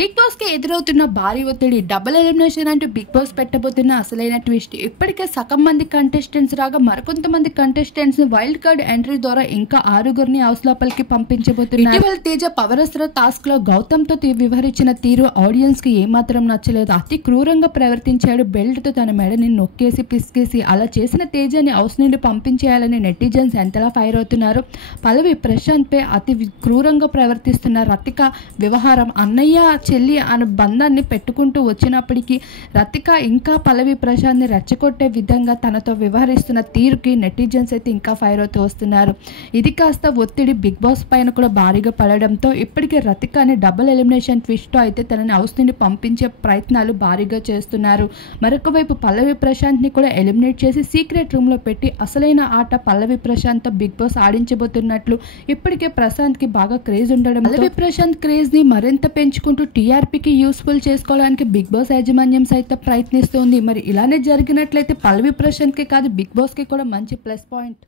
Big boss కి ఎదురవుతున్న భారీ ఒత్తిడి, డబుల్ ఎలిమినేషన్ అంటూ బిగ్ బాస్ పెట్టబోతున్న అసలైన ట్విస్ట్. ఇప్పటికే సగం మంది కంటెస్టెంట్స్ రాగా మరికొంతమంది కంటెస్టెంట్స్ ని వైల్డ్ కార్డ్ ఎంట్రీ ద్వారా ఇంకా 6గురిని హౌస్ లోపలికి పంపించబోతున్నారు. ఇటీవల తేజ పవరస్త్ర టాస్క్ లో గౌతమ్ తో వివరించిన తీరు ఆడియన్స్ కి ఏమాత్రం నచ్చలేదు. అతి క్రూరంగా ప్రవర్తించాడు. బెల్ట్ తో తన మెడని నొక్కేసి పిసికేసి అలా చేసిన తేజని హౌస్ నుండి పంపించేయాలని నెటిజన్స్ ఎంతలా ఫైర్ అవుతున్నారు. పల్లవి ప్రశాంత్ పై అతి క్రూరంగా ప్రవర్తిస్తున్న రతిక వ్యవహారం, అన్నయ్య చెల్లి అనే బంధాన్ని పెట్టుకుంటూ వచ్చినప్పటికీ రతిక ఇంకా పల్లవి ప్రశాంత్ ని రెచ్చగొట్టే విధంగా తనతో వ్యవహరిస్తున్న తీరుకి నెటిజన్స్ అయితే ఇంకా ఫైర్ అవుతూ వస్తున్నారు. ఇది కాస్త ఒత్తిడి బిగ్ బాస్ పైన కూడా భారీగా పడడంతో ఇప్పటికే రతికని డబుల్ ఎలిమినేషన్ ట్విస్ట్ తో అయితే తనని హౌస్ నుండి పంపించే ప్రయత్నాలు భారీగా చేస్తున్నారు. మరొక వైపు పల్లవి ప్రశాంత్ ని కూడా ఎలిమినేట్ చేసి సీక్రెట్ రూమ్ లో పెట్టి అసలైన ఆట పల్లవి ప్రశాంత్ తో బిగ్ బాస్ ఆడించబోతున్నట్లు ఇప్పటికే ప్రశాంత్ కి బాగా క్రేజ్ ఉండడం, పల్లవి ప్రశాంత్ క్రేజ్ ని మరింత పెంచుకుంటూ టీఆర్పీకి యూస్ఫుల్ చేసుకోవడానికి బిగ్ బాస్ యాజమాన్యం సైతం ప్రయత్నిస్తుంది. మరి ఇలానే జరిగినట్లయితే పల్లవి ప్రశాంత్ కి కాదు బిగ్ బాస్ కి కూడా మంచి ప్లస్ పాయింట్.